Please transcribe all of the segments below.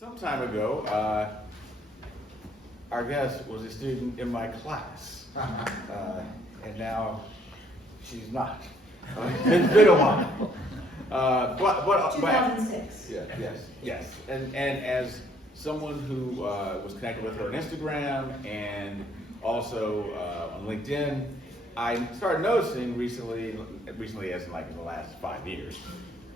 Some time ago, our guest was a student in my class, and now she's not. It's been a while. But 2006. Yes. And as someone who was connected with her on Instagram and also on LinkedIn, I started noticing recently as in like in the last 5 years,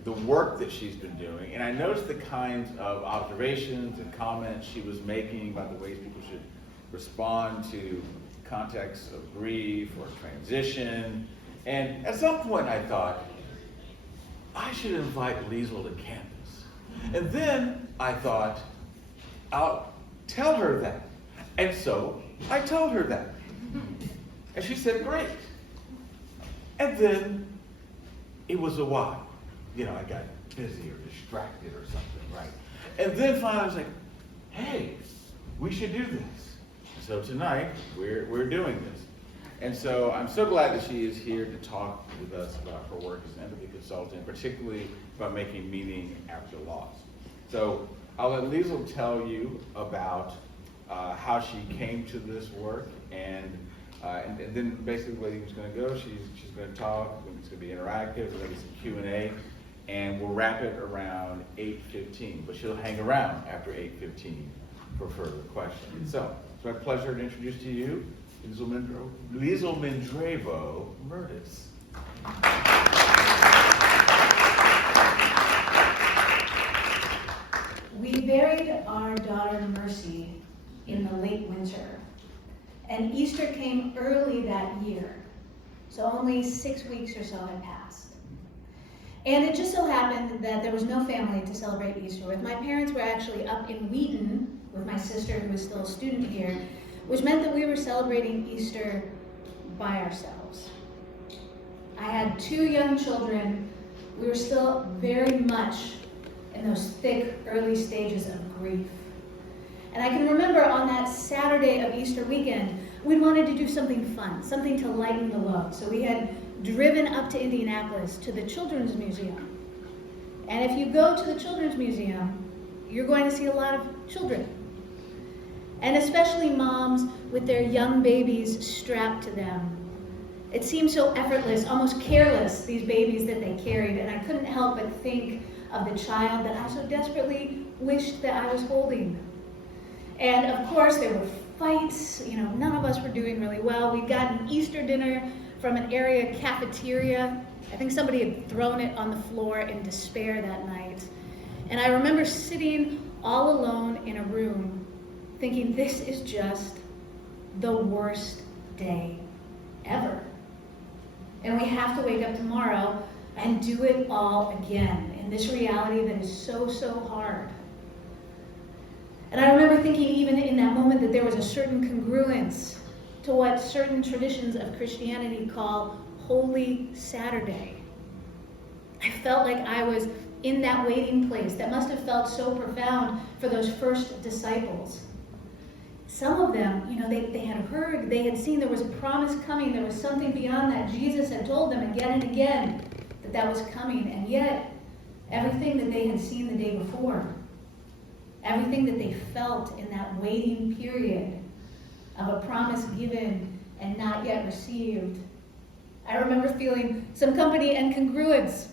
the work that she's been doing, and I noticed the kinds of observations and comments she was making about the ways people should respond to contexts of grief or transition. And at some point I thought, I should invite Liesel to campus. And then I thought, I'll tell her that. And so I told her that. And she said, great. And then it was a while. You know, I got busy or distracted or something, right? And then finally I was like, hey, we should do this. So tonight, we're doing this. And so I'm so glad that she is here to talk with us about her work as an empathy consultant, particularly about making meaning after loss. So I'll let Liesel tell you about how she came to this work, and then basically the way it's going to go, she's going to talk, it's going to be interactive, there's going to be some Q&A, and we'll wrap it around 8:15, but she'll hang around after 8:15 for further questions. So it's my pleasure to introduce to you Liesel Mindrebo Mertes. We buried our daughter Mercy in the late winter, and Easter came early that year, so only 6 weeks or so had passed. And it just so happened that there was no family to celebrate Easter with. My parents were actually up in Wheaton with my sister, who was still a student here, which meant that we were celebrating Easter by ourselves. I had 2 young children. We were still very much in those thick early stages of grief. And I can remember on that Saturday of Easter weekend, we wanted to do something fun, something to lighten the load. So we had driven up to Indianapolis to the Children's Museum. And if you go to the Children's Museum, you're going to see a lot of children. And especially moms with their young babies strapped to them. It seemed so effortless, almost careless, these babies that they carried, and I couldn't help but think of the child that I so desperately wished that I was holding. And of course there were fights, none of us were doing really well. We'd gotten Easter dinner from an area cafeteria. I think somebody had thrown it on the floor in despair that night. And I remember sitting all alone in a room thinking, this is just the worst day ever. And we have to wake up tomorrow and do it all again in this reality that is so, so hard. And I remember thinking even in that moment that there was a certain congruence to what certain traditions of Christianity call Holy Saturday. I felt like I was in that waiting place that must have felt so profound for those first disciples. Some of them, they had heard, they had seen there was a promise coming, there was something beyond that. Jesus had told them again and again that was coming, and yet everything that they had seen the day before, everything that they felt in that waiting period of a promise given and not yet received, I remember feeling some company and congruence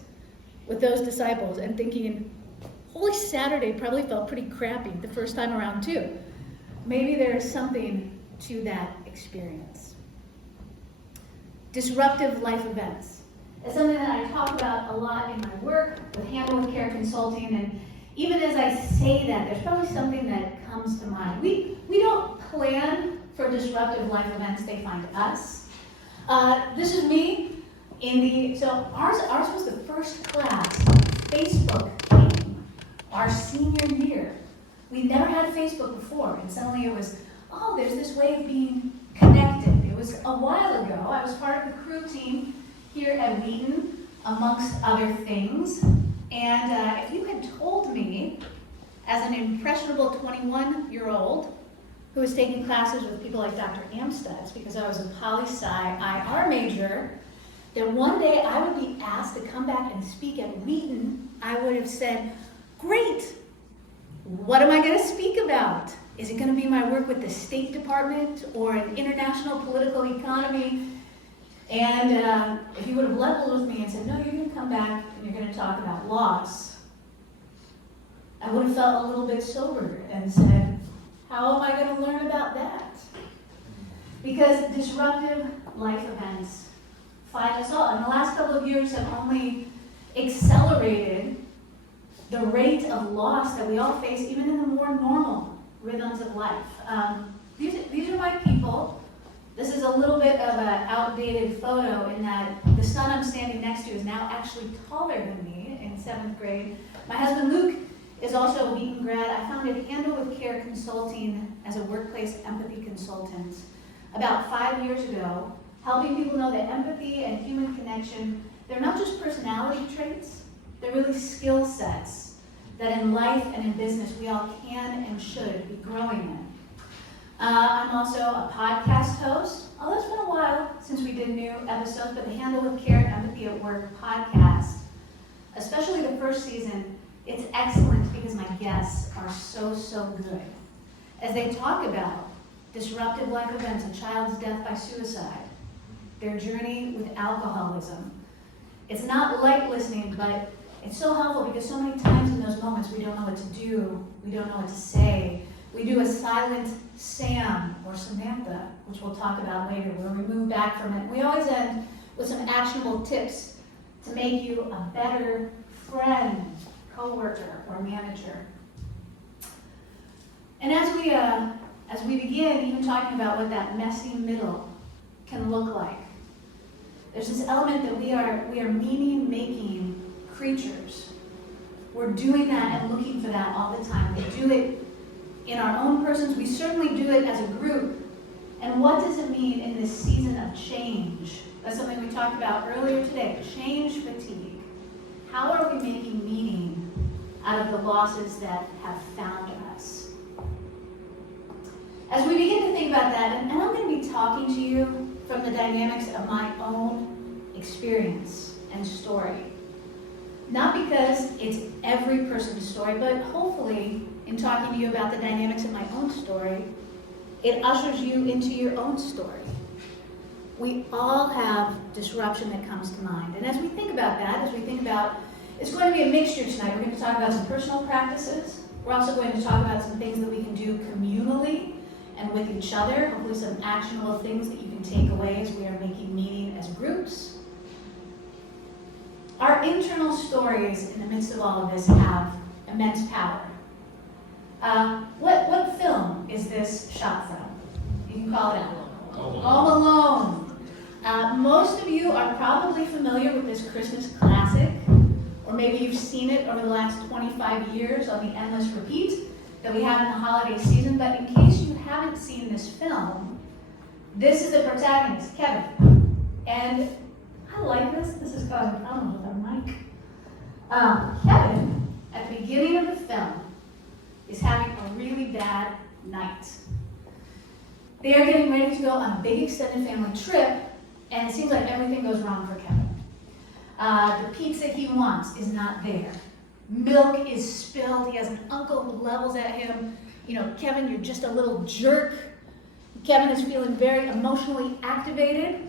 with those disciples and thinking, Holy Saturday probably felt pretty crappy the first time around too. Maybe there is something to that experience. Disruptive life events is something that I talk about a lot in my work with handle care consulting, and even as I say that, there's probably something that comes to mind. We don't plan for disruptive life events, they find us. This is me so ours was the first class Facebook came our senior year. We never had Facebook before, and suddenly it was, there's this way of being connected. It was a while ago. I was part of the crew team here at Wheaton, amongst other things. And if you had told me, as an impressionable 21-year-old who was taking classes with people like Dr. Amstutz, because I was a poli-sci IR major, that one day I would be asked to come back and speak at Wheaton, I would have said, great, What am I going to speak about? Is it going to be my work with the State Department or an international political economy? And if you would have leveled with me and said, no, you're going to come back and you're going to talk about loss, I would have felt a little bit sober and said, how am I going to learn about that? Because disruptive life events find us all. And the last couple of years have only accelerated the rate of loss that we all face, even in the more normal rhythms of life. These are my people. This is a little bit of an outdated photo in that the son I'm standing next to is now actually taller than me in 7th grade. My husband Luke is also a Wheaton grad. I founded Handle with Care Consulting as a workplace empathy consultant about 5 years ago, helping people know that empathy and human connection, they're not just personality traits, they're really skill sets that in life and in business we all can and should be growing in. I'm also a podcast host, although it's been a while since we did new episodes, but the Handle with Care and Empathy at Work podcast, especially the first season, it's excellent because my guests are so good. As they talk about disruptive life events, a child's death by suicide, their journey with alcoholism. It's not light listening, but it's so helpful because so many times in those moments we don't know what to do, we don't know what to say. We do a silent Sam or Samantha, which we'll talk about later, where we move back from it. We always end with some actionable tips to make you a better friend, coworker, or manager. And as we begin even talking about what that messy middle can look like, there's this element that we are meaning-making creatures. We're doing that and looking for that all the time. We do it in our own persons. We certainly do it as a group. And what does it mean in this season of change? That's something we talked about earlier today, change fatigue. How are we making meaning out of the losses that have found us? As we begin to think about that, and I'm going to be talking to you from the dynamics of my own experience and story. Not because it's every person's story, but hopefully in talking to you about the dynamics of my own story, it ushers you into your own story. We all have disruption that comes to mind. And as we think about that, it's going to be a mixture tonight. We're going to talk about some personal practices. We're also going to talk about some things that we can do communally and with each other, hopefully some actionable things that you can take away as we are making meaning as groups. Our internal stories in the midst of all of this have immense power. What film is this shot from? You can call it out. Home Alone. Most of you are probably familiar with this Christmas classic, or maybe you've seen it over the last 25 years on the endless repeat that we have in the holiday season. But in case you haven't seen this film, this is the protagonist, Kevin. And I like this. This is causing problems with our mic. Kevin, at the beginning of the film, is having a really bad night. They are getting ready to go on a big extended family trip, and it seems like everything goes wrong for Kevin. The pizza he wants is not there. Milk is spilled. He has an uncle who levels at him. You know, Kevin, you're just a little jerk. Kevin is feeling very emotionally activated,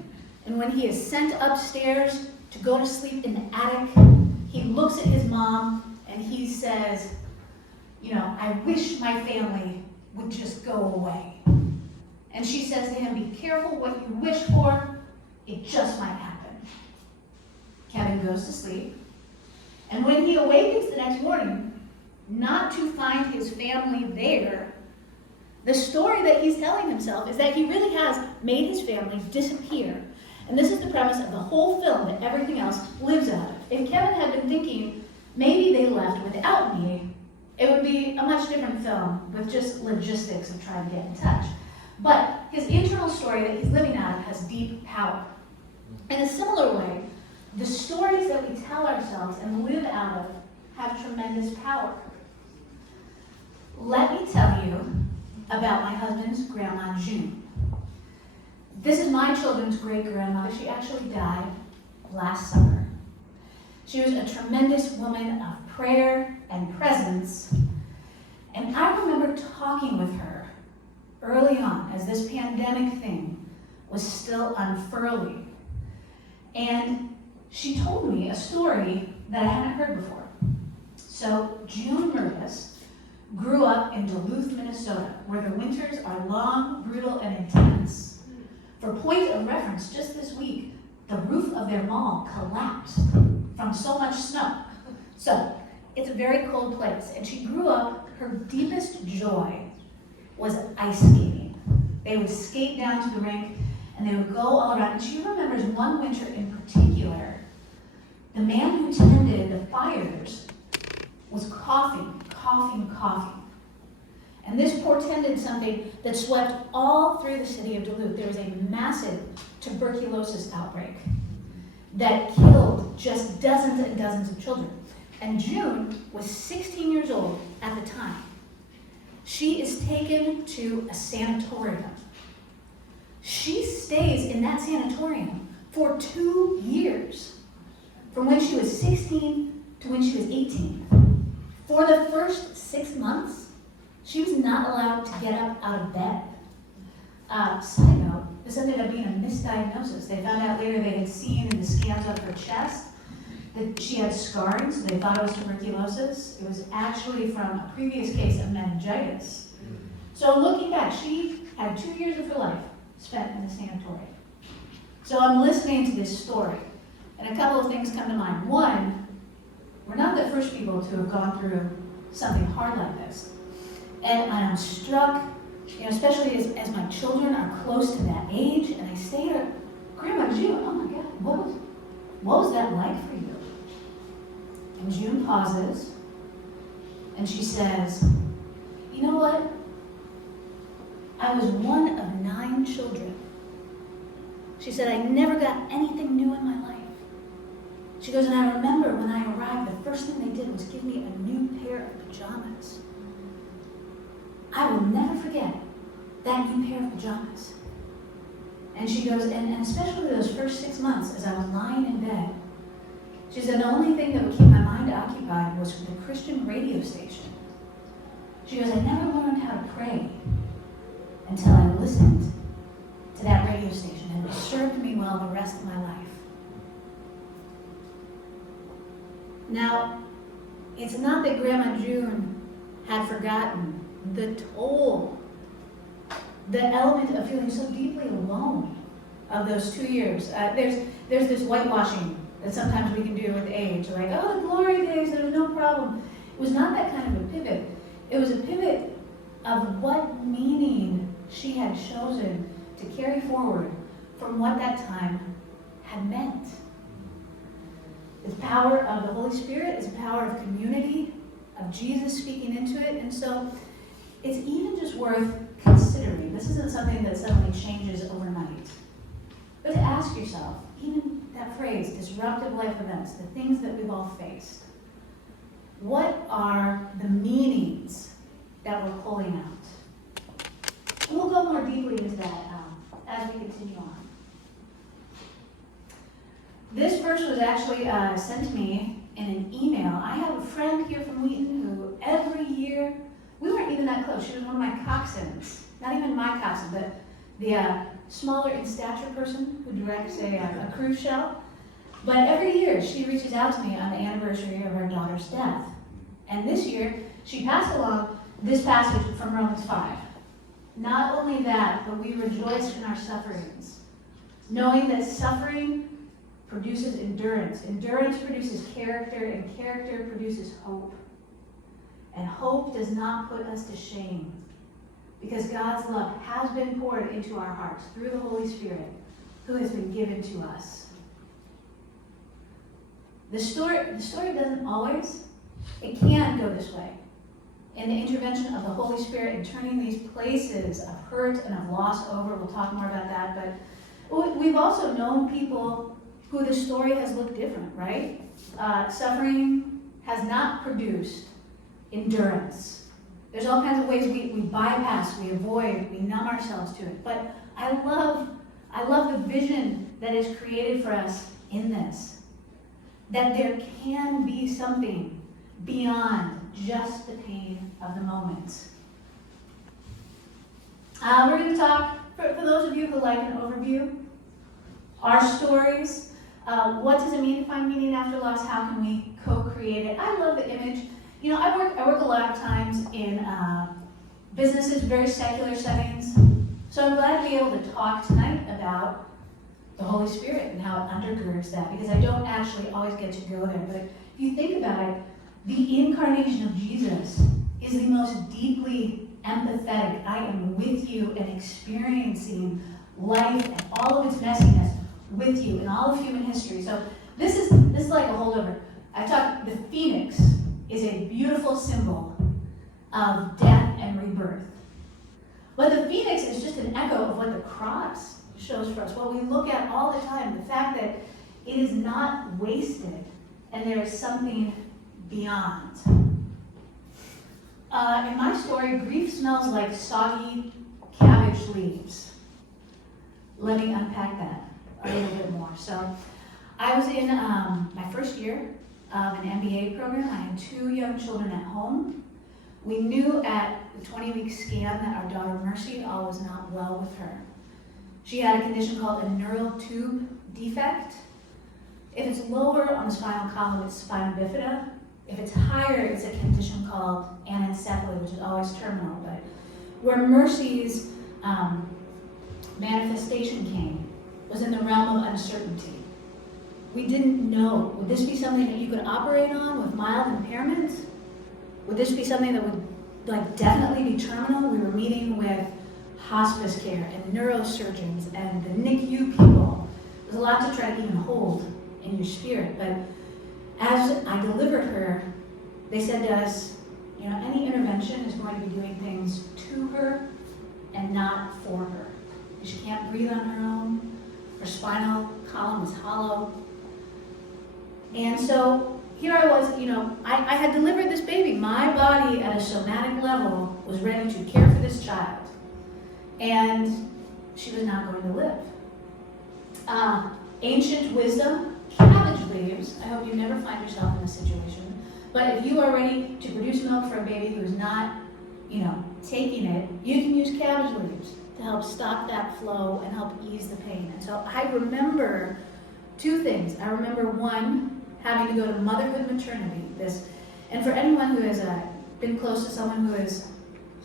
and when he is sent upstairs to go to sleep in the attic, he looks at his mom and he says, you know, I wish my family would just go away. And she says to him, be careful what you wish for, it just might happen. Kevin goes to sleep, and when he awakens the next morning, not to find his family there, the story that he's telling himself is that he really has made his family disappear. And this is the premise of the whole film that everything else lives out of. If Kevin had been thinking, maybe they left without me, it would be a much different film with just logistics of trying to get in touch. But his internal story that he's living out of has deep power. In a similar way, the stories that we tell ourselves and live out of have tremendous power. Let me tell you about my husband's grandma, June. This is my children's great-grandmother. She actually died last summer. She was a tremendous woman of prayer and presence. And I remember talking with her early on as this pandemic thing was still unfurling. And she told me a story that I hadn't heard before. So June Mertes grew up in Duluth, Minnesota, where the winters are long, brutal, and intense. For point of reference, just this week, the roof of their mall collapsed from so much snow. So it's a very cold place. And she grew up, her deepest joy was ice skating. They would skate down to the rink and they would go all around. And she remembers one winter in particular, the man who tended the fires was coughing. And this portended something that swept all through the city of Duluth. There was a massive tuberculosis outbreak that killed just dozens and dozens of children. And June was 16 years old at the time. She is taken to a sanatorium. She stays in that sanatorium for 2 years, from when she was 16 to when she was 18. For the first 6 months, she was not allowed to get up out of bed. Side note, this ended up being a misdiagnosis. They found out later they had seen in the scans of her chest that she had scarring, so they thought it was tuberculosis. It was actually from a previous case of meningitis. So looking back, she had 2 years of her life spent in the sanatorium. So I'm listening to this story, and a couple of things come to mind. One, we're not the first people to have gone through something hard like this. And I'm struck, especially as my children are close to that age, and I say to her, Grandma June, oh my God, what was that like for you? And June pauses, and she says, you know what? I was one of 9 children. She said, I never got anything new in my life. She goes, and I remember when I arrived, the first thing they did was give me a new pair of pajamas. I will never forget that new pair of pajamas. And she goes, and especially those first 6 months as I was lying in bed, she said the only thing that would keep my mind occupied was the Christian radio station. She goes, I never learned how to pray until I listened to that radio station, and it served me well the rest of my life. Now, it's not that Grandma June had forgotten the toll, the element of feeling so deeply alone of those 2 years. There's this whitewashing that sometimes we can do with age, like, oh, the glory days, there was no problem. It was not that kind of a pivot. It was a pivot of what meaning she had chosen to carry forward from what that time had meant. The power of the Holy Spirit is the power of community, of Jesus speaking into it, and so it's even just worth considering. This isn't something that suddenly changes overnight. But to ask yourself, even that phrase, disruptive life events, the things that we've all faced, what are the meanings that we're pulling out? And we'll go more deeply into that as we continue on. This verse was actually sent to me in an email. I have a friend here from Wheaton who every year, we weren't even that close. She was one of my coxswains. Not even my coxswain, but the smaller in stature person who directs a cruise shell. But every year she reaches out to me on the anniversary of her daughter's death. And this year she passed along this passage from Romans 5. Not only that, but we rejoice in our sufferings, knowing that suffering produces endurance. Endurance produces character, and character produces hope. And hope does not put us to shame, because God's love has been poured into our hearts through the Holy Spirit, who has been given to us. The story doesn't always, it can go this way. In the intervention of the Holy Spirit in turning these places of hurt and of loss over, we'll talk more about that, but we've also known people who the story has looked different, right? Suffering has not produced endurance. There's all kinds of ways we bypass, we avoid, we numb ourselves to it. But I love the vision that is created for us in this. That there can be something beyond just the pain of the moment. We're going to talk, for those of you who like an overview, our stories. What does it mean to find meaning after loss? How can we co-create it? I love the image. You know, I work a lot of times in businesses, very secular settings. So I'm glad to be able to talk tonight about the Holy Spirit and how it undergirds that, because I don't actually always get to go there. But if you think about it, the incarnation of Jesus is the most deeply empathetic. I am with you and experiencing life and all of its messiness with you in all of human history. So this is like a holdover. I talked, the phoenix is a beautiful symbol of death and rebirth. But the phoenix is just an echo of what the cross shows for us, what we look at all the time, the fact that it is not wasted and there is something beyond. In my story, grief smells like soggy cabbage leaves. Let me unpack that a little bit more. So I was in my first year of an MBA program. I had 2 young children at home. We knew at the 20-week scan that our daughter Mercy, all was not well with her. She had a condition called a neural tube defect. If it's lower on the spinal column, it's spina bifida. If it's higher, it's a condition called anencephaly, which is always terminal. But where Mercy's manifestation came was in the realm of uncertainty. We didn't know. Would this be something that you could operate on with mild impairment? Would this be something that would definitely be terminal? We were meeting with hospice care and neurosurgeons and the NICU people. There's a lot to try to even hold in your spirit. But as I delivered her, they said to us, you know, any intervention is going to be doing things to her and not for her. She can't breathe on her own. Her spinal column is hollow. And so here I was, you know, I had delivered this baby. My body at a somatic level was ready to care for this child. And she was not going to live. Ancient wisdom, cabbage leaves. I hope you never find yourself in this situation. But if you are ready to produce milk for a baby who's not, you know, taking it, you can use cabbage leaves to help stop that flow and help ease the pain. And so I remember 2 things. I remember, one, having to go to motherhood maternity. And for anyone who has been close to someone who has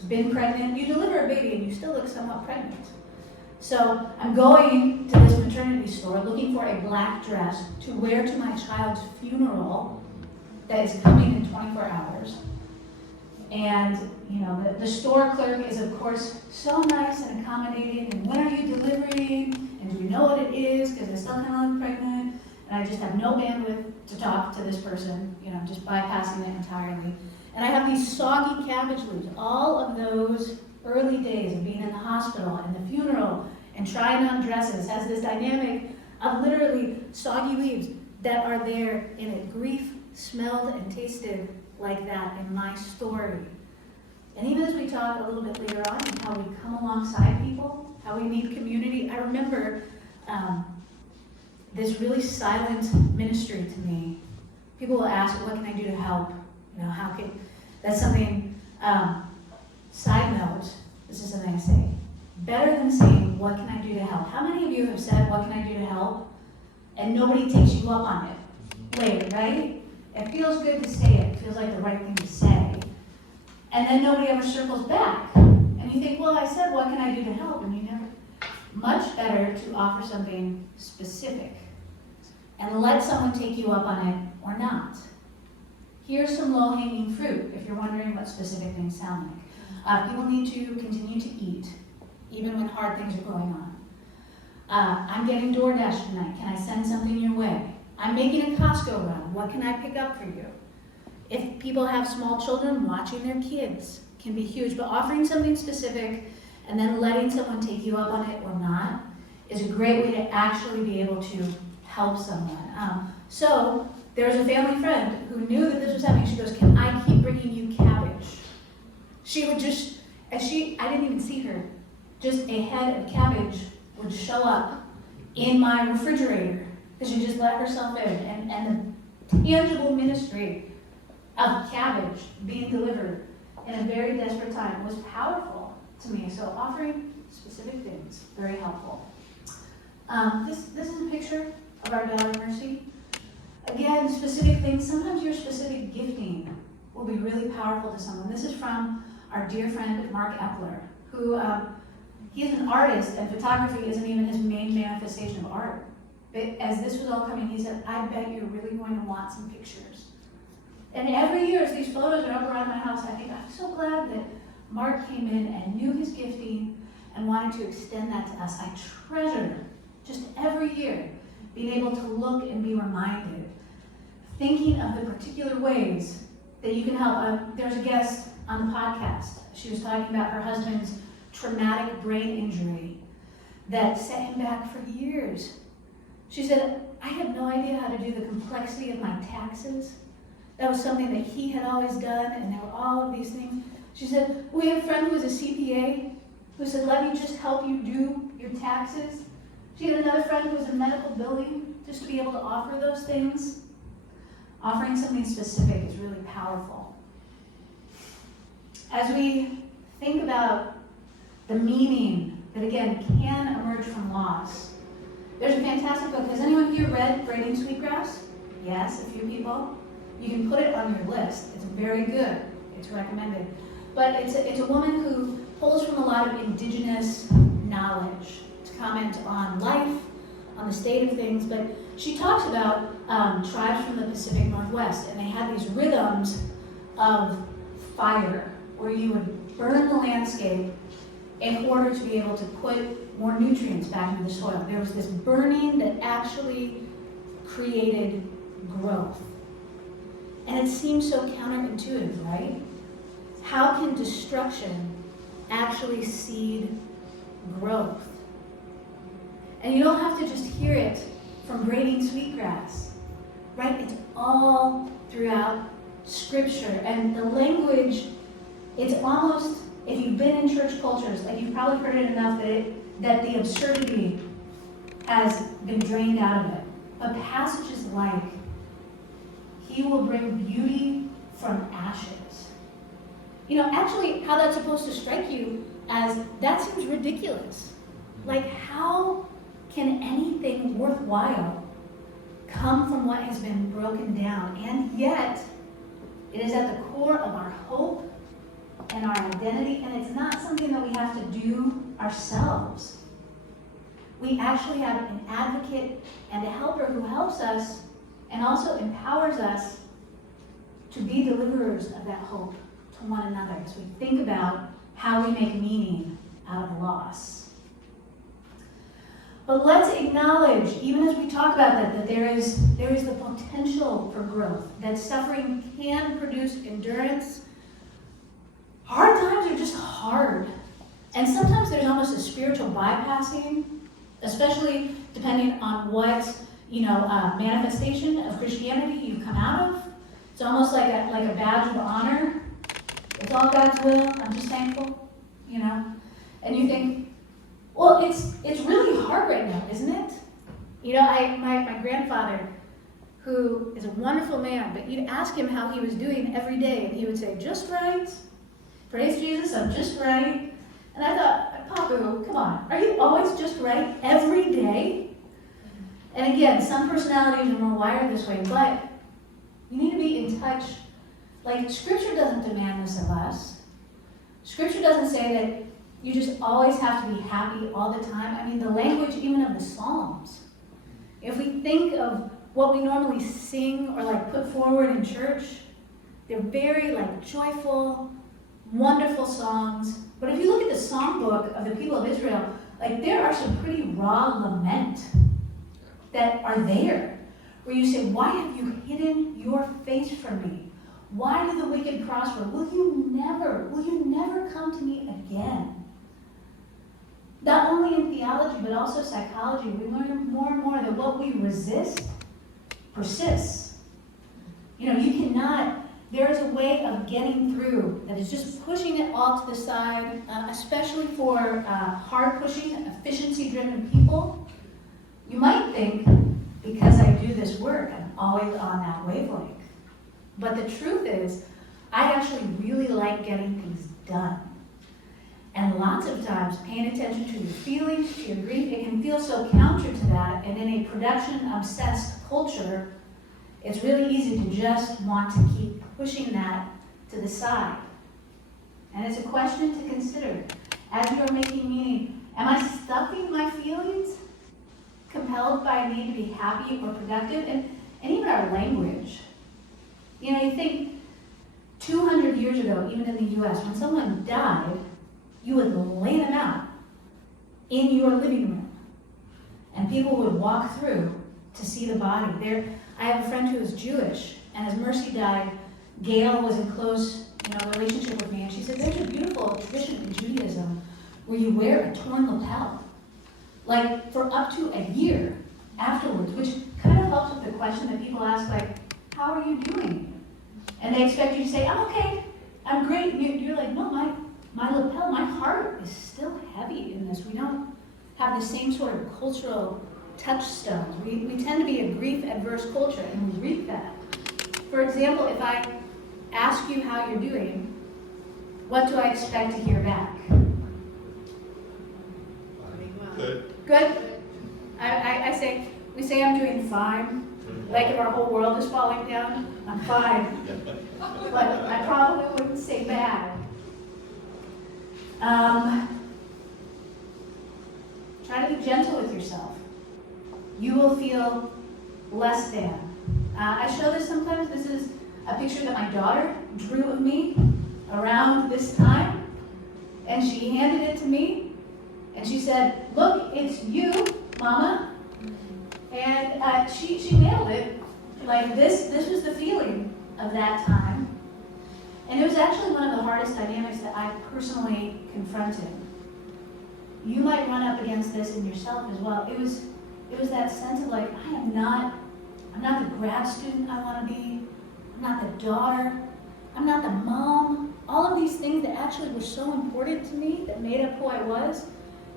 been pregnant, you deliver a baby and you still look somewhat pregnant. So I'm going to this maternity store looking for a black dress to wear to my child's funeral that is coming in 24 hours. And, you know, the store clerk is, of course, so nice and accommodating. And when are you delivering? And do you know what it is? Because I still kind of look pregnant. And I just have no bandwidth to talk to this person, you know, just bypassing it entirely. And I have these soggy cabbage leaves, all of those early days of being in the hospital and the funeral and trying on dresses has this dynamic of literally soggy leaves that are there in it. Grief smelled and tasted like that in my story. And even as we talk a little bit later on and how we come alongside people, how we need community, I remember this really silent ministry to me. People will ask, what can I do to help? You know, that's something, side note, this is something I say. Better than saying, what can I do to help? How many of you have said, what can I do to help? And nobody takes you up on it later, right? It feels good to say it. It feels like the right thing to say. And then nobody ever circles back. And you think, well, I said, what can I do to help? And you never. Much better to offer something specific and let someone take you up on it or not. Here's some low-hanging fruit if you're wondering what specific things sound like. People need to continue to eat, even when hard things are going on. I'm getting DoorDash tonight. Can I send something your way? I'm making a Costco run. What can I pick up for you? If people have small children, watching their kids can be huge, but offering something specific and then letting someone take you up on it or not is a great way to actually be able to help someone. So there's a family friend who knew that this was happening. She goes, can I keep bringing you cabbage? She would just, I didn't even see her, just a head of cabbage would show up in my refrigerator because she just let herself in. And the tangible ministry of cabbage being delivered in a very desperate time was powerful to me. So offering specific things, very helpful. This is a picture of our daughter Mercy. Again, specific things. Sometimes your specific gifting will be really powerful to someone. This is from our dear friend Mark Epler, who he is an artist, and photography isn't even his main manifestation of art. But as this was all coming, he said, I bet you're really going to want some pictures. And every year, as these photos are up around my house, I think, I'm so glad that Mark came in and knew his gifting and wanted to extend that to us. I treasure just every year being able to look and be reminded, thinking of the particular ways that you can help. There's a guest on the podcast. She was talking about her husband's traumatic brain injury that set him back for years. She said, I had no idea how to do the complexity of my taxes. That was something that he had always done, and there were all of these things. She said, we had a friend who was a CPA who said, let me just help you do your taxes. She had another friend who was in medical billing, just to be able to offer those things. Offering something specific is really powerful. As we think about the meaning that, again, can emerge from loss, there's a fantastic book. Has anyone here read Braiding Sweetgrass? Yes, a few people. You can put it on your list. It's very good. It's recommended. But it's a woman who pulls from a lot of indigenous knowledge to comment on life, on the state of things. But she talks about tribes from the Pacific Northwest, and they had these rhythms of fire where you would burn the landscape in order to be able to put more nutrients back into the soil. There was this burning that actually created growth. And it seems so counterintuitive, right? How can destruction actually seed growth? And you don't have to just hear it from braiding sweetgrass, right? It's all throughout Scripture. And the language, it's almost, if you've been in church cultures, like you've probably heard it enough that the absurdity has been drained out of it. But passages like, He will bring beauty from ashes. You know, actually, how that's supposed to strike you as, that seems ridiculous. Like, how can anything worthwhile come from what has been broken down? And yet, it is at the core of our hope and our identity, and it's not something that we have to do ourselves. We actually have an advocate and a helper who helps us and also empowers us to be deliverers of that hope to one another as we think about how we make meaning out of loss. But let's acknowledge, even as we talk about that there is the potential for growth, that suffering can produce endurance. Hard times are just hard. And sometimes there's almost a spiritual bypassing, especially depending on what manifestation of Christianity you've come out of. It's almost like a badge of honor. It's all God's will. I'm just thankful, And you think, well, it's really hard right now, isn't it? My grandfather, who is a wonderful man, but you'd ask him how he was doing every day, and he would say, just right. Praise Jesus, I'm just right. And I thought, Papu, come on, are you always just right every day? And again, some personalities are more wired this way, but you need to be in touch. Like, Scripture doesn't demand this of us. Scripture doesn't say that you just always have to be happy all the time. I mean, the language even of the Psalms. If we think of what we normally sing or put forward in church, they're very joyful, wonderful songs. But if you look at the songbook of the people of Israel, there are some pretty raw lament that are there, where you say, why have you hidden your face from me? Why do the wicked prosper? Will you never come to me again? Not only in theology, but also psychology, we learn more and more that what we resist persists. There is a way of getting through that is just pushing it all to the side, especially for hard-pushing, efficiency-driven people. You might think, because I do this work, I'm always on that wavelength. But the truth is, I actually really like getting things done. And lots of times, paying attention to your feelings, to your grief, it can feel so counter to that. And in a production-obsessed culture, it's really easy to just want to keep pushing that to the side. And it's a question to consider. As you're making meaning, am I stuffing my feelings? Compelled by a need to be happy or productive? And even our language. You know, you think 200 years ago, even in the US, when someone died, you would lay them out in your living room. And people would walk through to see the body. I have a friend who is Jewish, and as Mercy died, Gail was in close relationship with me, and she said, there's a beautiful tradition in Judaism where you wear a torn lapel, like for up to a year afterwards, which kind of helps with the question that people ask, like, how are you doing? And they expect you to say, I'm okay, I'm great. And you're like, no, my lapel, my heart is still heavy in this. We don't have the same sort of cultural touchstones. We tend to be a grief-adverse culture, and we read that. For example, if I ask you how you're doing, what do I expect to hear back? Good. Good? We say I'm doing fine. Like if our whole world is falling down, I'm fine. But I probably wouldn't say bad. Try to be gentle with yourself. You will feel less than. I show this sometimes. This is a picture that my daughter drew of me around this time. And she handed it to me. And she said, look, it's you, Mama. And she nailed it. Like this was the feeling of that time. And it was actually one of the hardest dynamics that I personally confronted. You might run up against this in yourself as well. It was that sense of like, I'm not the grad student I want to be. I'm not the daughter. I'm not the mom. All of these things that actually were so important to me, that made up who I was,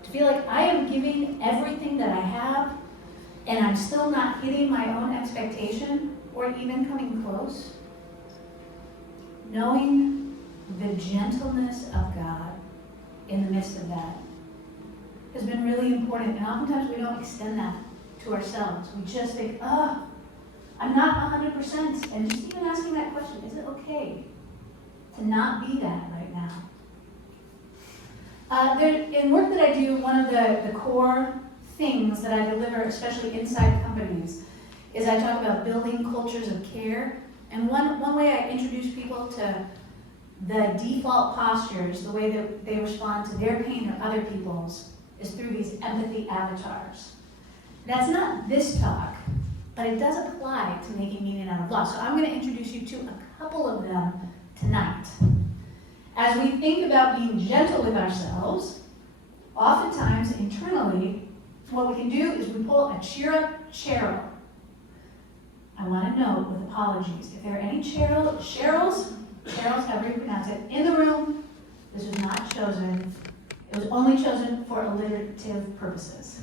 to feel like I am giving everything that I have, and I'm still not hitting my own expectation or even coming close. Knowing the gentleness of God in the midst of that has been really important, and oftentimes we don't extend that to ourselves. We just think, I'm not 100%, and just even asking that question, is it okay to not be that right now? In work that I do, one of the core things that I deliver, especially inside companies, is I talk about building cultures of care. And one way I introduce people to the default postures, the way that they respond to their pain or other people's, is through these empathy avatars. That's not this talk, but it does apply to making meaning out of loss. So I'm going to introduce you to a couple of them tonight. As we think about being gentle with ourselves, oftentimes internally, what we can do is we pull a cheer up Cheryl. I want to note with apologies, if there are any Cheryls, however you pronounce it, in the room, this was not chosen. It was only chosen for alliterative purposes.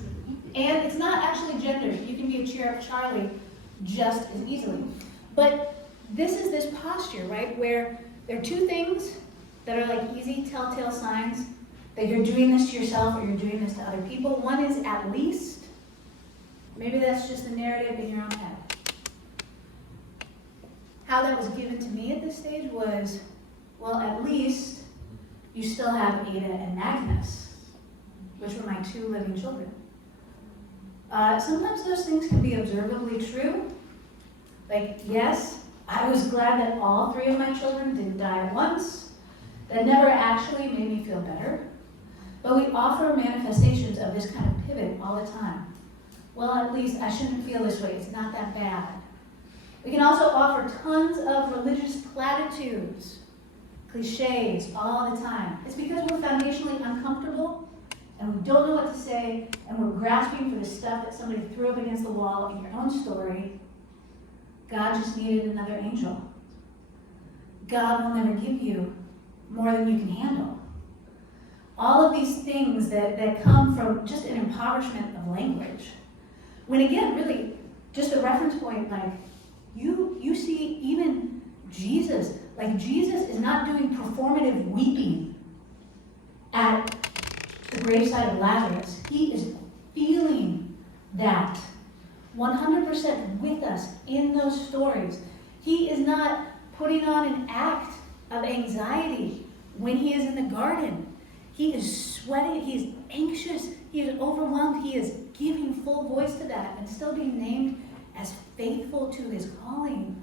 And it's not actually gendered. You can be a cheer up Charlie just as easily. But this is this posture, right, where there are two things that are like easy telltale signs that you're doing this to yourself or you're doing this to other people. One is at least. Maybe that's just a narrative in your own head. How that was given to me at this stage was, well, at least you still have Ada and Magnus, which were my two living children. Sometimes those things can be observably true. Like, yes, I was glad that all three of my children didn't die at once. That never actually made me feel better. But we offer manifestations of this kind of pivot all the time. Well, at least I shouldn't feel this way. It's not that bad. We can also offer tons of religious platitudes, cliches all the time. It's because we're foundationally uncomfortable and we don't know what to say and we're grasping for the stuff that somebody threw up against the wall in your own story. God just needed another angel. God will never give you more than you can handle. All of these things that come from just an impoverishment of language. When again, really, just a reference point, like, you see even Jesus. Like, Jesus is not doing performative weeping at the graveside of Lazarus. He is feeling that 100% with us in those stories. He is not putting on an act of anxiety when he is in the garden. He is sweating, he is anxious, he is overwhelmed, he is giving full voice to that and still being named as faithful to his calling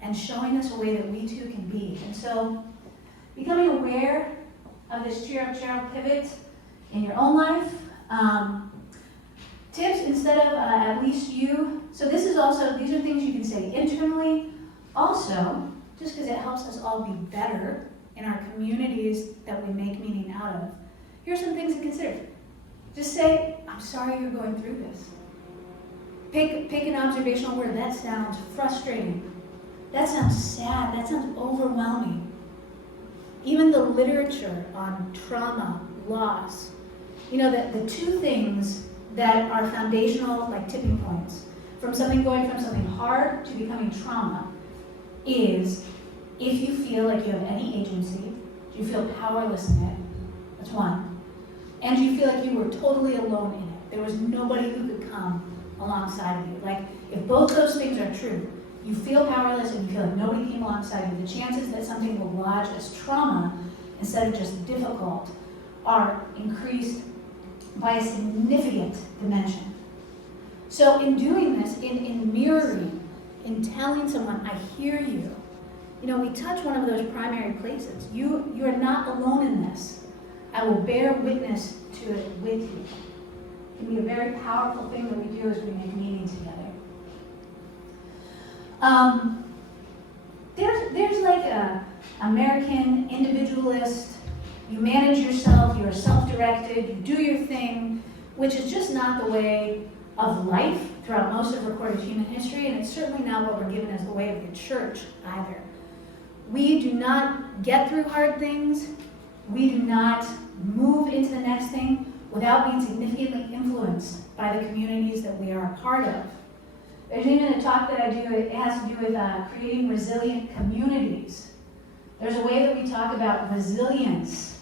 and showing us a way that we too can be. And so, becoming aware of this cheer up pivot in your own life. Tips instead of at least you. So this is also, these are things you can say internally. Also, just because it helps us all be better in our communities that we make meaning out of. Here's some things to consider. Just say, I'm sorry you're going through this. Pick an observational word. That sounds frustrating. That sounds sad. That sounds overwhelming. Even the literature on trauma, loss. You know, that the two things that are foundational, like tipping points, from going from something hard to becoming trauma, is if you feel like you have any agency, do you feel powerless in it? That's one. And do you feel like you were totally alone in it? There was nobody who could come alongside of you. Like, if both those things are true, you feel powerless and you feel like nobody came alongside you, the chances that something will lodge as trauma instead of just difficult are increased by a significant dimension. So in doing this, in mirroring, in telling someone, I hear you, you know, we touch one of those primary places. You are not alone in this. I will bear witness to it with you. It can be a very powerful thing that we do as we make meaning together. There's like a American individualist, you manage yourself, you're self-directed, you do your thing, which is just not the way of life throughout most of recorded human history, and it's certainly not what we're given as the way of the church either. We do not get through hard things. We do not move into the next thing without being significantly influenced by the communities that we are a part of. There's even a talk that I do, it has to do with creating resilient communities. There's a way that we talk about resilience,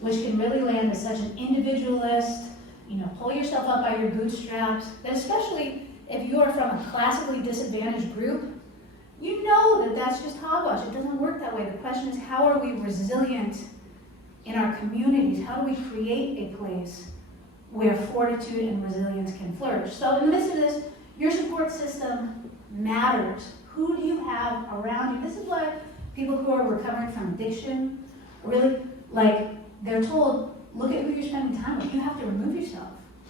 which can really land as such an individualist, you know, pull yourself up by your bootstraps, that especially if you are from a classically disadvantaged group, you know that that's just hogwash. It doesn't work that way. The question is, how are we resilient in our communities? How do we create a place where fortitude and resilience can flourish? So in the midst of this, your support system matters. Who do you have around you? This is why people who are recovering from addiction are really, like, they're told, look at who you're spending time with. You have to remove yourself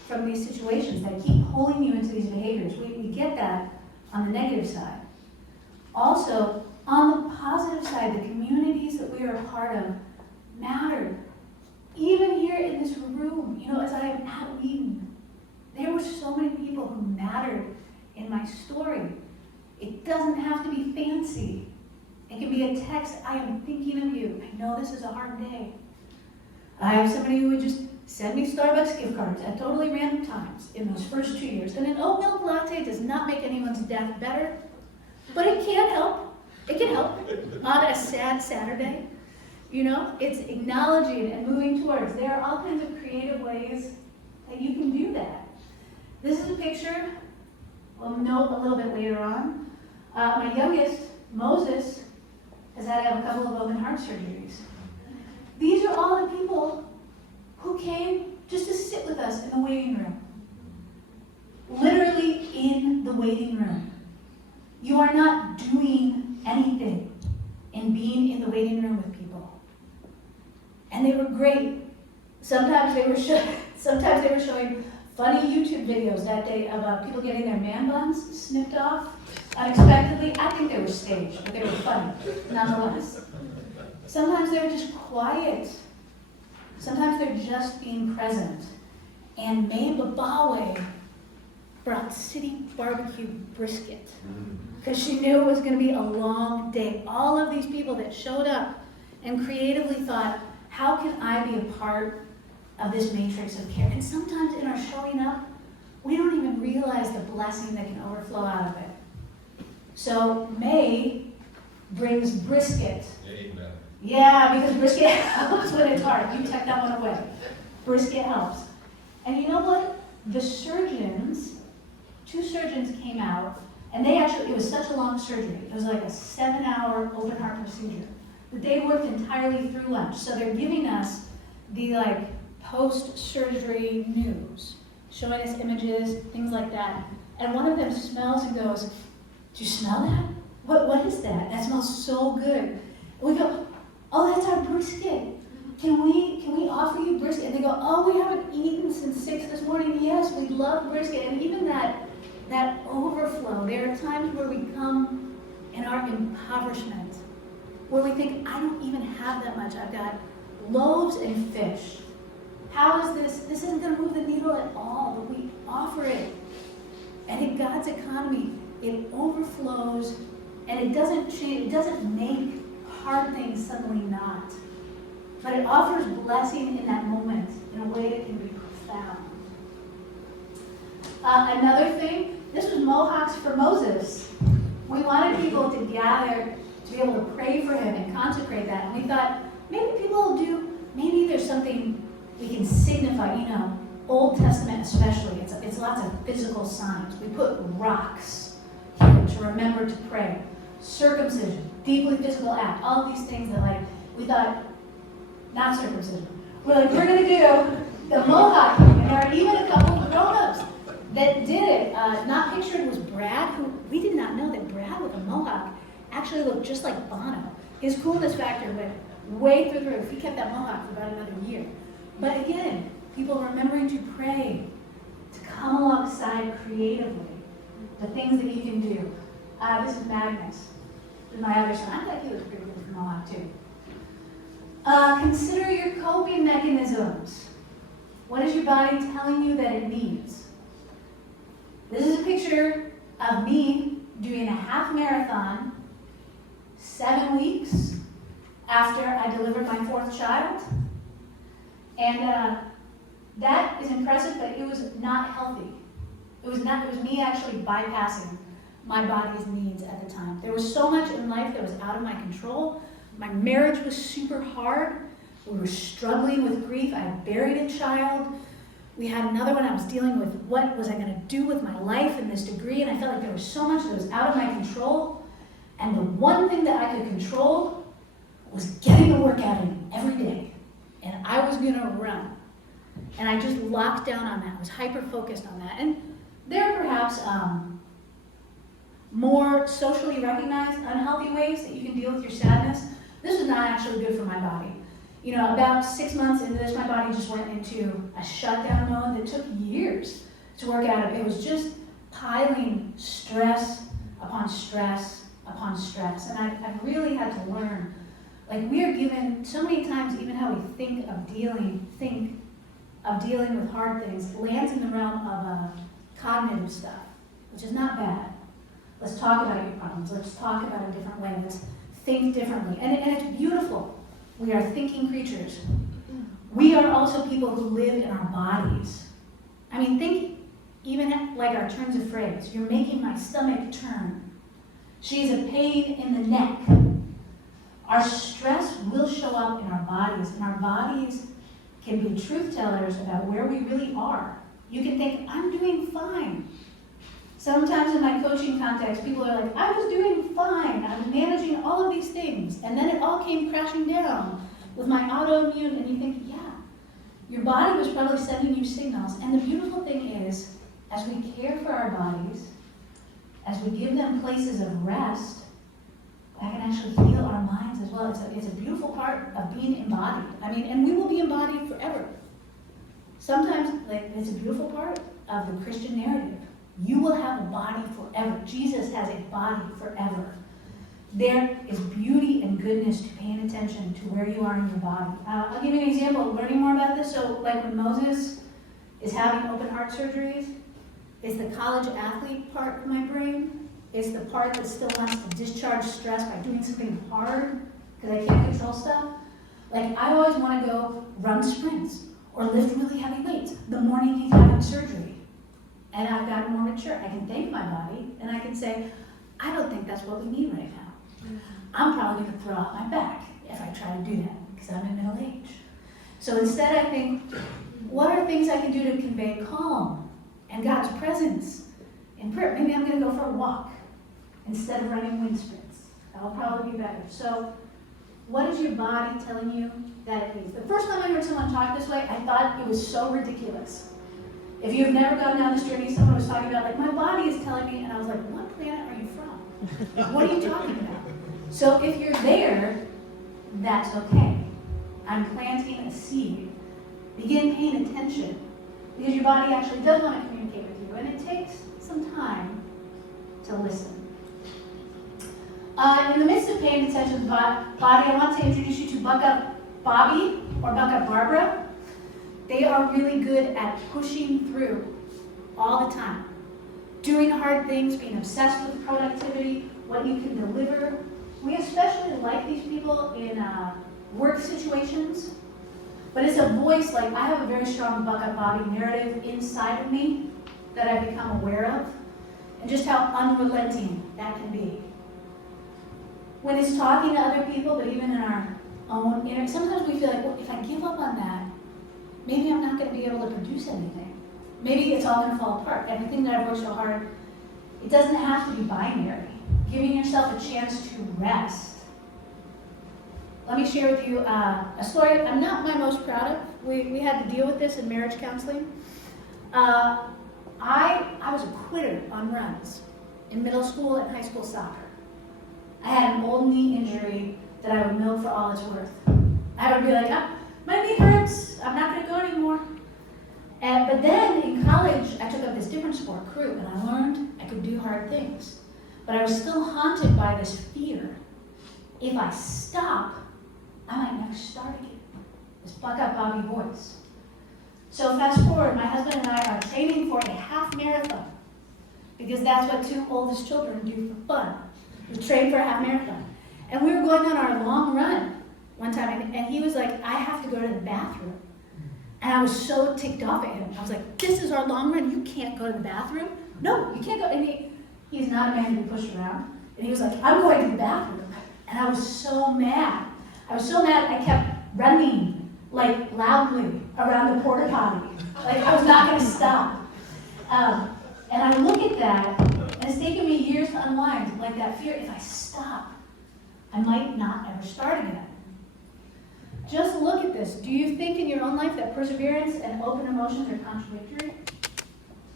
from these situations that keep pulling you into these behaviors. We get that on the negative side. Also, on the positive side, the communities that we are a part of matter. Even here in this room, you know, as I am at Wheaton, there were so many people who mattered in my story. It doesn't have to be fancy. It can be a text, I am thinking of you. I know this is a hard day. I have somebody who would just send me Starbucks gift cards at totally random times in those first 2 years. And an oat milk latte does not make anyone's death better, but it can help. It can help on a sad Saturday. You know, it's acknowledging and moving towards. There are all kinds of creative ways that you can do that. This is a picture, we'll note a little bit later on. My youngest, Moses, has had to have a couple of open heart surgeries. These are all the people who came just to sit with us in the waiting room. Literally in the waiting room. You are not doing anything in being in the waiting room with people. And they were great. Sometimes they were showing funny YouTube videos that day about people getting their man buns snipped off unexpectedly. I think they were staged, but they were funny nonetheless. Sometimes they were just quiet. Sometimes they're just being present. And May Babawe brought city barbecue brisket because she knew it was going to be a long day. All of these people that showed up and creatively thought, how can I be a part of this matrix of care? And sometimes in our showing up, we don't even realize the blessing that can overflow out of it. So May brings brisket. Amen. Yeah, because brisket helps when it's hard. You tuck that one away. Brisket helps. And you know what? The surgeons, 2 surgeons came out, and they actually, it was such a long surgery. It was like a 7-hour open heart procedure. But they worked entirely through lunch. So they're giving us the post-surgery news, showing us images, things like that. And one of them smells and goes, "Do you smell that? What is that? That smells so good." And we go, "Oh, that's our brisket. Can we offer you brisket?" And they go, "Oh, we haven't eaten since 6 this morning. Yes, we love brisket." And even that overflow, there are times where we come in our impoverishment, where we think, "I don't even have that much. I've got loaves and fish. How is this? This isn't going to move the needle at all," but we offer it. And in God's economy, it overflows, and it doesn't change, it doesn't make hard things suddenly not. But it offers blessing in that moment in a way that can be profound. Another thing, this was Mohawks for Moses. We wanted people to gather to be able to pray for him and consecrate that. And we thought, maybe there's something we can signify, Old Testament especially. It's lots of physical signs. We put rocks here to remember to pray. Circumcision, deeply physical act, all of these things that we thought, not circumcision. We're going to do the Mohawk, and there are even a couple of grown-ups that did it. Not pictured was Brad, who we did not know that Brad with a Mohawk actually looked just like Bono. His coolness factor went way through the roof. He kept that Mohawk for about another year. But again, people remembering to pray, to come alongside creatively, the things that you can do. This is Magnus. This is my other son. I thought he was pretty good for Mohawk too. Consider your coping mechanisms. What is your body telling you that it needs? This is a picture of me doing a half marathon 7 weeks after I delivered my 4th child. And that is impressive, but it was not healthy. It was me actually bypassing my body's needs at the time. There was so much in life that was out of my control. My marriage was super hard. We were struggling with grief. I had buried a child. We had another one. I was dealing with what was I going to do with my life and this degree, and I felt like there was so much that was out of my control. And the one thing that I could control was getting a workout in every day. And I was going to run. And I just locked down on that. I was hyper-focused on that. And there are perhaps more socially recognized unhealthy ways that you can deal with your sadness. This is not actually good for my body. About 6 months into this, my body just went into a shutdown mode that took years to work out of. It was just piling stress upon stress upon stress. And I really had to learn. We are given so many times, even how we think of dealing with hard things lands in the realm of cognitive stuff, which is not bad. Let's talk about your problems. Let's talk about a different way. Let's think differently. And it's beautiful. We are thinking creatures. We are also people who live in our bodies. Think even like our turns of phrase. You're making my stomach turn. She has a pain in the neck. Our stress will show up in our bodies, and our bodies can be truth tellers about where we really are. You can think, I'm doing fine. Sometimes in my coaching context, people are like, I was doing fine. I was managing all of these things. And then it all came crashing down with my autoimmune. And you think, yeah, your body was probably sending you signals. And the beautiful thing is, as we care for our bodies, as we give them places of rest, that can actually heal our minds as well. It's a beautiful part of being embodied. And we will be embodied forever. Sometimes, it's a beautiful part of the Christian narrative. You will have a body forever. Jesus has a body forever. There is beauty and goodness to paying attention to where you are in your body. I'll give you an example of learning more about this. So, when Moses is having open heart surgeries, it's the college athlete part of my brain. It's the part that still wants to discharge stress by doing something hard because I can't control stuff. I always want to go run sprints or lift really heavy weights the morning he's having surgery. And I've gotten more mature. I can thank my body and I can say, I don't think that's what we need right now. I'm probably going to throw out my back if I try to do that because I'm in middle age. So instead I think, what are things I can do to convey calm and God's presence in prayer? Maybe I'm going to go for a walk instead of running wind sprints. That'll probably be better. So what is your body telling you that it needs? The first time I heard someone talk this way, I thought it was so ridiculous. If you've never gone down this journey, someone was talking about, like, my body is telling me, and I was like, what planet are you from? What are you talking about? So if you're there, that's okay. I'm planting a seed. Begin paying attention, because your body actually does want to communicate with you, and it takes some time to listen. In the midst of paying attention to the body, I want to introduce you to Buck Up Bobby or Buck Up Barbara. They are really good at pushing through all the time, doing hard things, being obsessed with productivity, what you can deliver. We especially like these people in work situations, but it's a voice, like I have a very strong Buck Up Bobby narrative inside of me that I've become aware of, and just how unrelenting that can be. When it's talking to other people, but even in our own inner, sometimes we feel like, well, if I give up on that, maybe I'm not going to be able to produce anything. Maybe it's all going to fall apart. Everything that I've worked so hard, it doesn't have to be binary. Giving yourself a chance to rest. Let me share with you a story I'm not my most proud of. We had to deal with this in marriage counseling. I was a quitter on runs in middle school and high school soccer. I had an old knee injury that I would milk for all it's worth. I would be like, my knee hurts, I'm not going to go anymore. But then in college, I took up this different sport, crew, and I learned I could do hard things. But I was still haunted by this fear. If I stop, I might never start again. This Buck Up Bobby voice. So fast forward, my husband and I are training for a half marathon because that's what two oldest children do for fun. We train for a half marathon. And we were going on our long run one time, and he was like, I have to go to the bathroom. And I was so ticked off at him. I was like, this is our long run. You can't go to the bathroom? No, you can't go. And he's not a man to be pushed around. And he was like, I'm going to the bathroom. And I was so mad. I kept running, like, loudly around the porta potty. Like, I was not going to stop. And I look at that, and it's taken me years to unwind. Like that fear, if I stop, I might not ever start again. Just look at this. Do you think in your own life that perseverance and open emotions are contradictory?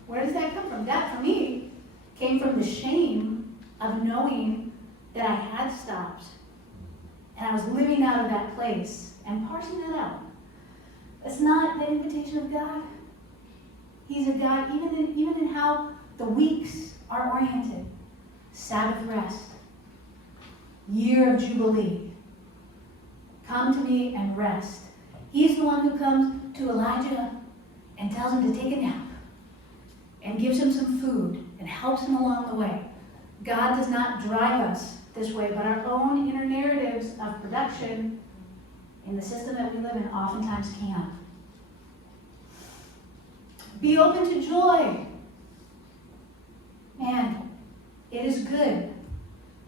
Where does that come from? That, for me, came from the shame of knowing that I had stopped. And I was living out of that place and parsing that out. That's not the invitation of God. He's a God, even in how the weeks are oriented. Sabbath rest. Year of Jubilee. Come to me and rest. He's the one who comes to Elijah and tells him to take a nap and gives him some food and helps him along the way. God does not drive us this way, but our own inner narratives of production in the system that we live in oftentimes can. Be open to joy. Man, it is good.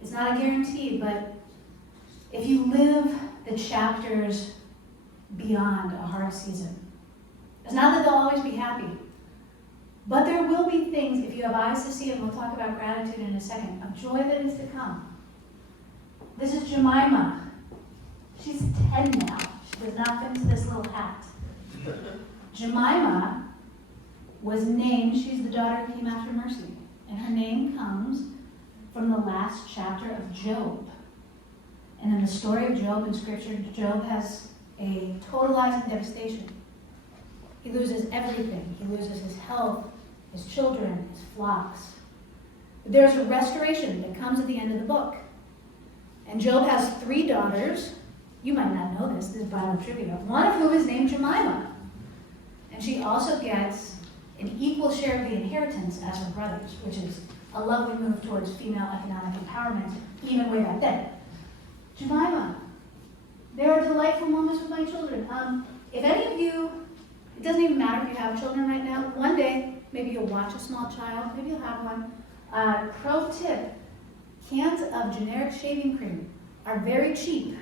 It's not a guarantee, but if you live the chapters beyond a hard season, it's not that they'll always be happy, but there will be things, if you have eyes to see, and we'll talk about gratitude in a second, of joy that is to come. This is Jemima. She's 10 now. She does not fit into this little hat. Jemima was named, she's the daughter who came after Mercy, and her name comes from the last chapter of Job. And in the story of Job in Scripture, Job has a totalizing devastation. He loses everything. He loses his health, his children, his flocks. But there's a restoration that comes at the end of the book. And Job has 3 daughters. You might not know this is Bible trivia. One of whom is named Jemima. And she also gets an equal share of the inheritance as her brothers, which is a lovely move towards female economic empowerment, even way back then. Jemima, there are delightful moments with my children. If any of you, it doesn't even matter if you have children right now, one day, maybe you'll watch a small child, maybe you'll have one. Pro tip, cans of generic shaving cream are very cheap,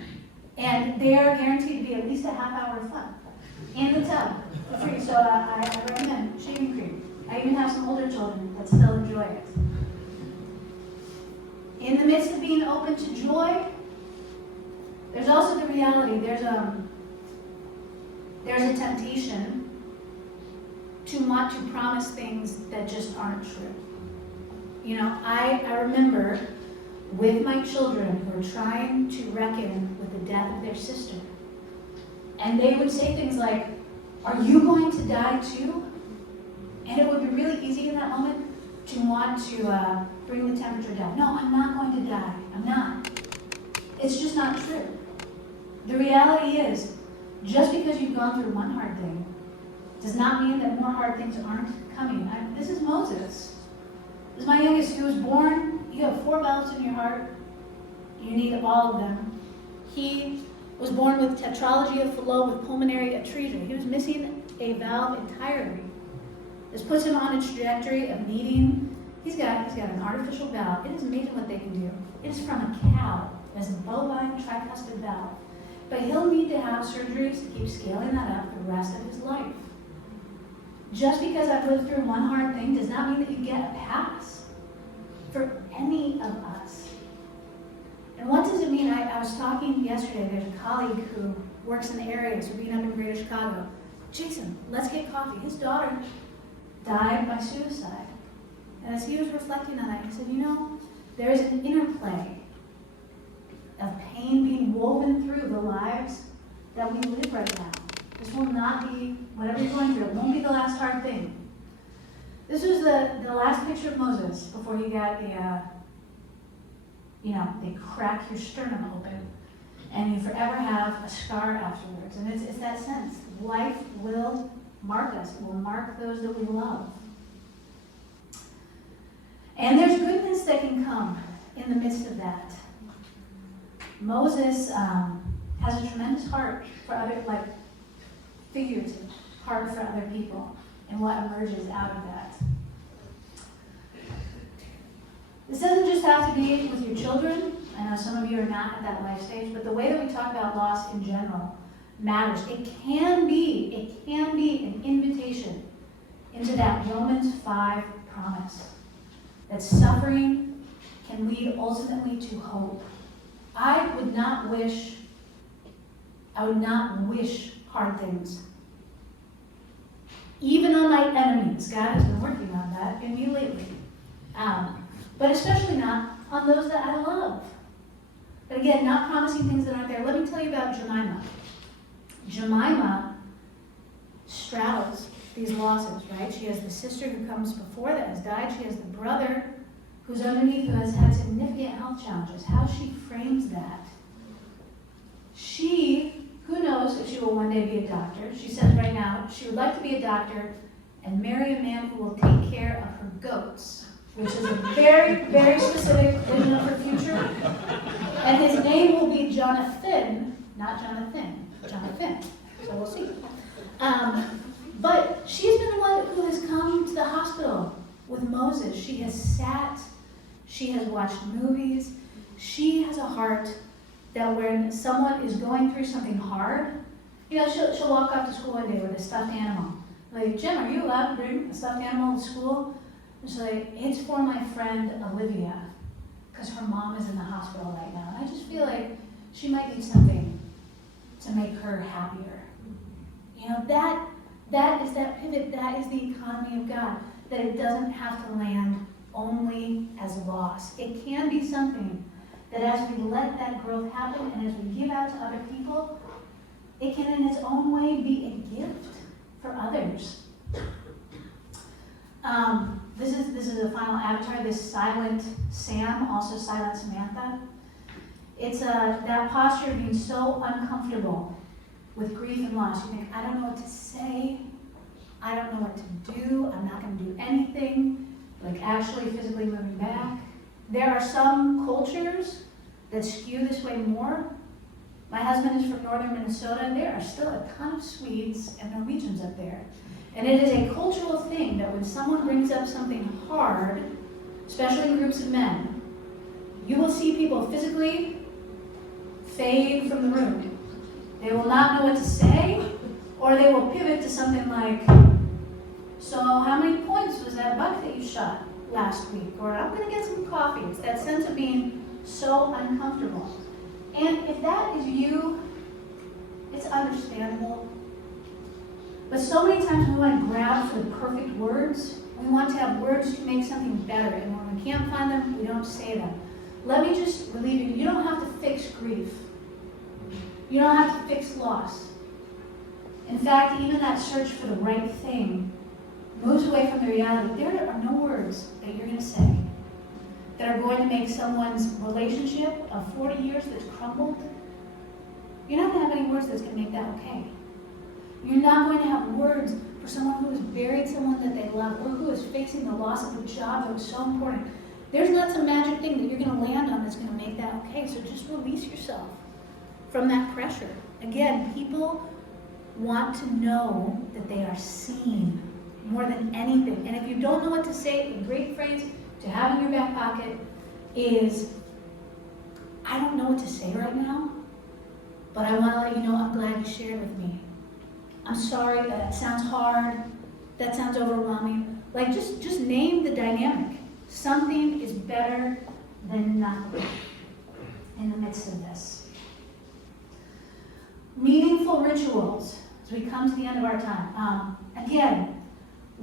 and they are guaranteed to be at least a half hour of fun in the tub for free. So I recommend shaving cream. I even have some older children that still enjoy it. In the midst of being open to joy, there's also the reality. There's a temptation to want to promise things that just aren't true. You know, I remember with my children who were trying to reckon with the death of their sister. And they would say things like, "Are you going to die too?" And it would be really easy in that moment to want to bring the temperature down. "No, I'm not going to die. I'm not." It's just not true. The reality is, just because you've gone through one hard thing does not mean that more hard things aren't coming. This is Moses. This is my youngest. He was born. You have 4 valves in your heart. You need all of them. He was born with tetralogy of Fallot with pulmonary atresia. He was missing a valve entirely. This puts him on a trajectory of needing. He's got an artificial valve. It is amazing what they can do. It is from a cow. It has a bovine tricuspid valve. But he'll need to have surgeries to keep scaling that up the rest of his life. Just because I've lived through one hard thing does not mean that you get a pass for any of us. And what does it mean? I was talking yesterday, there's a colleague who works in the area, so being up in Greater Chicago. "Jason, let's get coffee." His daughter died by suicide. And as he was reflecting on that, he said, you know, there is an interplay of pain being woven through the lives that we live right now. This will not be, whatever you're going through, it won't be the last hard thing. This was the last picture of Moses before he got they crack your sternum open and you forever have a scar afterwards. And it's that sense. Life will mark us. It will mark those that we love. And there's goodness that can come in the midst of that. Moses has a tremendous heart for other, figurative heart for other people and what emerges out of that. This doesn't just have to be with your children. I know some of you are not at that life stage, but the way that we talk about loss in general matters. It can be an invitation into that Romans 5 promise that suffering can lead ultimately to hope. I would not wish hard things. Even on my enemies. God has been working on that in me lately. But especially not on those that I love. But again, not promising things that aren't there. Let me tell you about Jemima. Jemima straddles these losses, right? She has the sister who comes before that has died. She has the brother who's underneath who has had significant health challenges. How she frames that. Who knows if she will one day be a doctor. She says right now she would like to be a doctor and marry a man who will take care of her goats, which is a very, very specific vision of her future. And his name will be Jonathan, not Jonathan, Jonathan. So we'll see. But she's been the one who has come to the hospital with Moses. She has sat, she has watched movies. She has a heart that when someone is going through something hard, she'll walk off to school one day with a stuffed animal. Like, "Jim, are you allowed to bring a stuffed animal to school?" And she's like, "It's for my friend Olivia, because her mom is in the hospital right now. And I just feel like she might need something to make her happier." That is that pivot. That is the economy of God. That it doesn't have to land only as loss. It can be something that as we let that growth happen and as we give out to other people, it can in its own way be a gift for others. This is a final avatar, this silent Sam, also silent Samantha. It's that posture of being so uncomfortable with grief and loss. You think, I don't know what to say. I don't know what to do. I'm not going to do anything. Like actually physically moving back. There are some cultures that skew this way more. My husband is from northern Minnesota, and there are still a ton of Swedes and Norwegians up there. And it is a cultural thing that when someone brings up something hard, especially in groups of men, you will see people physically fade from the room. They will not know what to say, or they will pivot to something like, so how many points was that buck that you shot last week? Or I'm gonna get some coffee. It's that sense of being so uncomfortable. And if that is you, it's understandable. But so many times we want to grab for the perfect words. We want to have words to make something better. And when we can't find them, we don't say them. Let me just relieve you. You don't have to fix grief. You don't have to fix loss. In fact, even that search for the right thing moves away from the reality. There are no words that you're going to say that are going to make someone's relationship of 40 years that's crumbled. You're not going to have any words that's going to make that okay. You're not going to have words for someone who has buried someone that they love, or who is facing the loss of a job that was so important. There's not some magic thing that you're going to land on that's going to make that okay. So just release yourself from that pressure. Again, people want to know that they are seen more than anything. And if you don't know what to say, a great phrase to have in your back pocket is, I don't know what to say right now, but I want to let you know I'm glad you shared with me. I'm sorry, that sounds hard, that sounds overwhelming. Like, just name the dynamic. Something is better than nothing in the midst of this. Meaningful rituals, as we come to the end of our time. Again,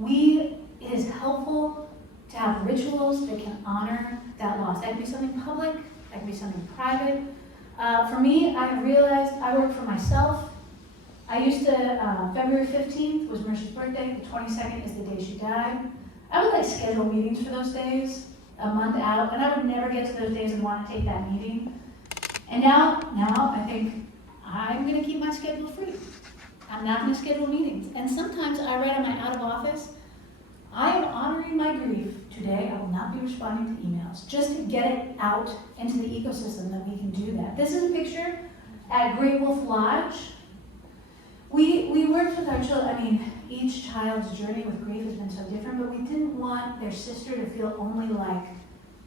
it is helpful to have rituals that can honor that loss. That can be something public, that can be something private. For me, I have realized I work for myself. I used to, February 15th was Merce's birthday, the 22nd is the day she died. I would schedule meetings for those days, a month out, and I would never get to those days and want to take that meeting. And now I think, I'm going to keep my schedule free. I'm not going to schedule meetings. And sometimes I write on my out of office, I am honoring my grief. Today I will not be responding to emails. Just to get it out into the ecosystem that we can do that. This is a picture at Great Wolf Lodge. We worked with our children. Each child's journey with grief has been so different, but we didn't want their sister to feel only like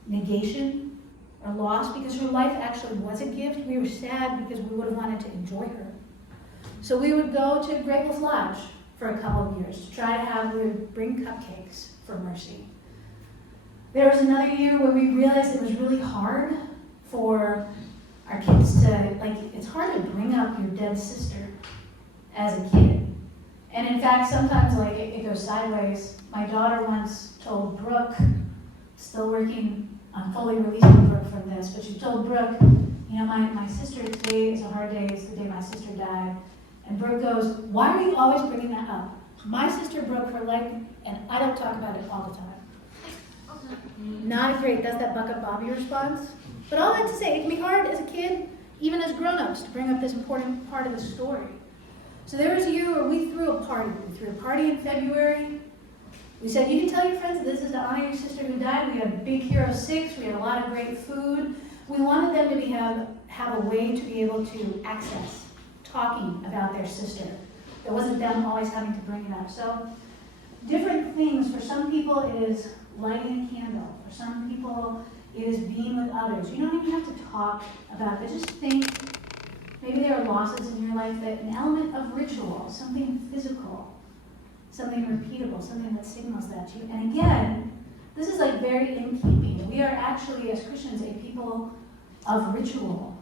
negation or loss, because her life actually was a gift. We were sad because we would have wanted to enjoy her. So we would go to Great Wolf Lodge for a couple of years to try to we would bring cupcakes for Mercy. There was another year where we realized it was really hard for our kids to, it's hard to bring up your dead sister as a kid. And in fact, sometimes it goes sideways. My daughter once told Brooke, still working on fully releasing Brooke from this, but she told Brooke, my sister, today is a hard day, it's the day my sister died. And Brooke goes, why are you always bringing that up? My sister broke her leg, and I don't talk about it all the time. Not great, that's that Bucket Bobby response. But all that to say, it can be hard as a kid, even as grown-ups, to bring up this important part of the story. So there was a year where we threw a party. We threw a party in February. We said, you can tell your friends this is to honor your sister who died. We had a big Hero 6. We had a lot of great food. We wanted them to have a way to be able to access talking about their sister. It wasn't them always having to bring it up. So different things. For some people, it is lighting a candle. For some people, it is being with others. You don't even have to talk about it. Just think. Maybe there are losses in your life that an element of ritual, something physical, something repeatable, something that signals that to you. And again, this is very in keeping. We are actually, as Christians, a people of ritual,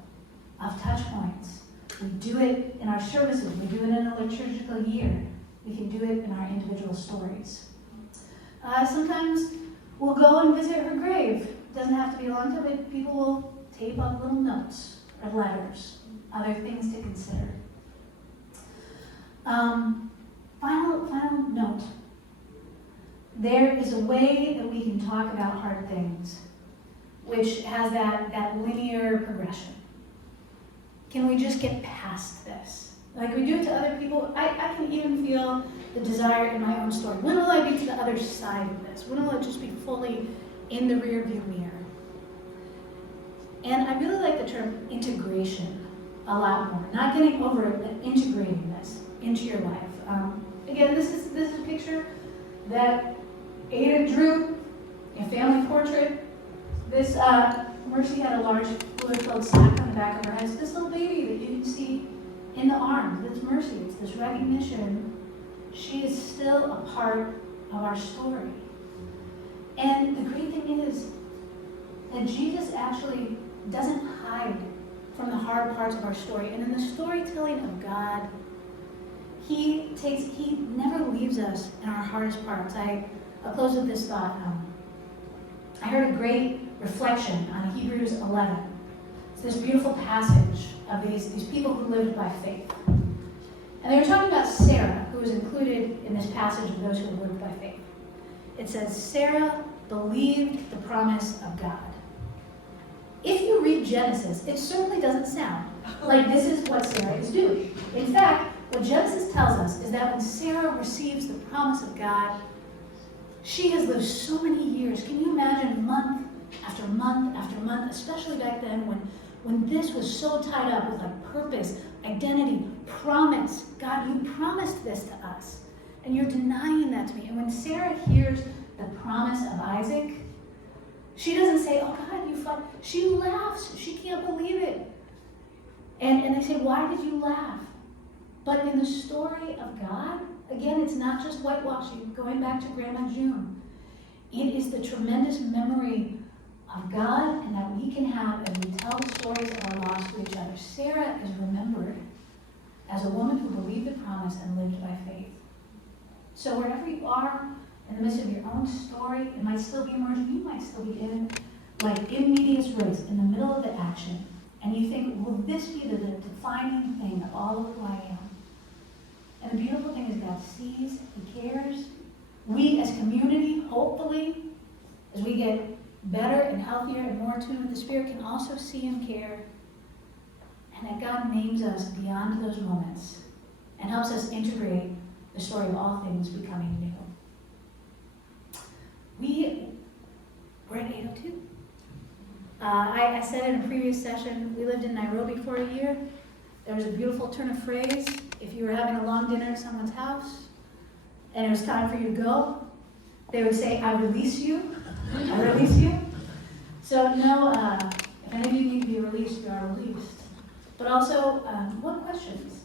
of touch points. We do it in our services. We do it in a liturgical year. We can do it in our individual stories. Sometimes we'll go and visit her grave. It doesn't have to be a long time, but people will tape up little notes or letters. Other things to consider. Final note. There is a way that we can talk about hard things, which has that linear progression. Can we just get past this? Like we do it to other people, I can even feel the desire in my own story. When will I be to the other side of this? When will it just be fully in the rear view mirror? And I really like the term integration a lot more. Not getting over it, but integrating this into your life. Again, this is a picture that Ada drew, a family portrait. This Mercy had a large filled sack on the back of her head. It's this little baby that you can see in the arms. It's mercy. It's this recognition. She is still a part of our story. And the great thing is that Jesus actually doesn't hide from the hard parts of our story. And in the storytelling of God, He never leaves us in our hardest parts. I'll close with this thought. I heard a great reflection on Hebrews 11. It's this beautiful passage of these people who lived by faith. And they were talking about Sarah, who was included in this passage of those who lived by faith. It says, Sarah believed the promise of God. If you read Genesis, it certainly doesn't sound like this is what Sarah is doing. In fact, what Genesis tells us is that when Sarah receives the promise of God, she has lived so many years. Can you imagine month after month after month, especially back then when this was so tied up with like purpose, identity, promise. God, you promised this to us, and you're denying that to me. And when Sarah hears the promise of Isaac, she doesn't say, oh God, you fought. She laughs. She can't believe it. And they say, why did you laugh? But in the story of God, again, it's not just whitewashing, going back to Grandma June. It is the tremendous memory of God and that we can have as we tell the stories of our loss to each other. Sarah is remembered as a woman who believed the promise and lived by faith. So wherever you are, in the midst of your own story, it might still be emerging, you might still be in medias res, in the middle of the action. And you think, will this be the defining thing of all of who I am? And the beautiful thing is God sees, He cares. We as community, hopefully, as we get better and healthier and more attuned with the Spirit, can also see and care. And that God names us beyond those moments and helps us integrate the story of all things becoming new. We're at 8:02. I said in a previous session, we lived in Nairobi for a year. There was a beautiful turn of phrase. If you were having a long dinner at someone's house and it was time for you to go, they would say, I release you. I release you. So no, if any of you need to be released, you are released. But also, what questions